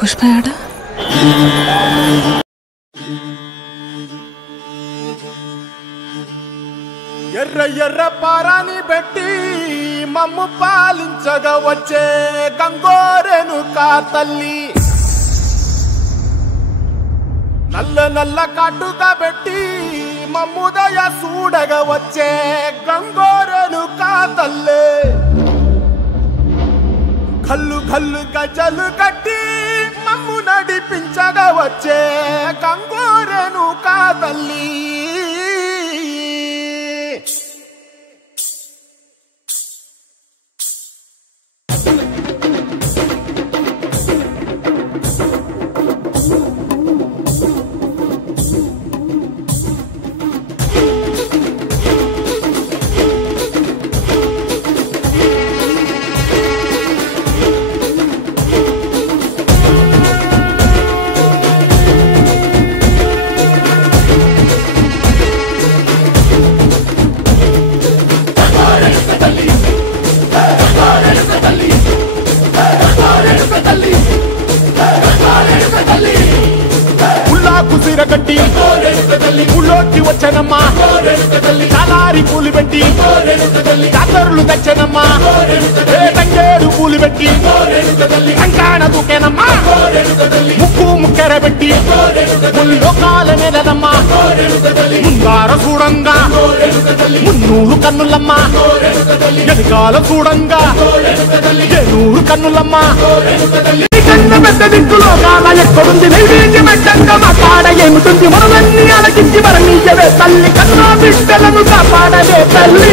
పుష్ప ఆడ ఎర్ర ఎర్ర పారాని పెట్టి మమ్ము పాలించగా వచ్చే గంగోరెను కా తల్లి నల్ల నల్ల కాటుగా పెట్టి మమ్ముదయ చూడగా వచ్చే గంగోరెను కా తల్లి కల్లు కల్లు గజలు కట్టి మమ్ము నడిపించగా వచ్చే గంగోరెను కా తల్లి కుసిరగట్టి ఊళ్ళోకి వచ్చనమ్మా చాలారి పూలు పెట్టి జాతరులు తెచ్చనమ్మా తంగేడు పూలు పెట్టి కంకాణ దూకేనమ్మా ముక్కు ముక్కెర పెట్టి ముల్లోకాల నెలనమ్మా ముందార చూడంగా మున్నూరు కన్నులమ్మా ఎనకాల చూడంగా ఏనూరు కన్నులమ్మా కన్న పెద్ద దిక్కులో కాల ఎక్కడుంది నైవేద్యం అడ్డంగా మా కాడ ఏమిటుంది మనలన్నీ అలకించి మరణీయవే తల్లి కన్నా బిడ్డలను కాపాడవే తల్లి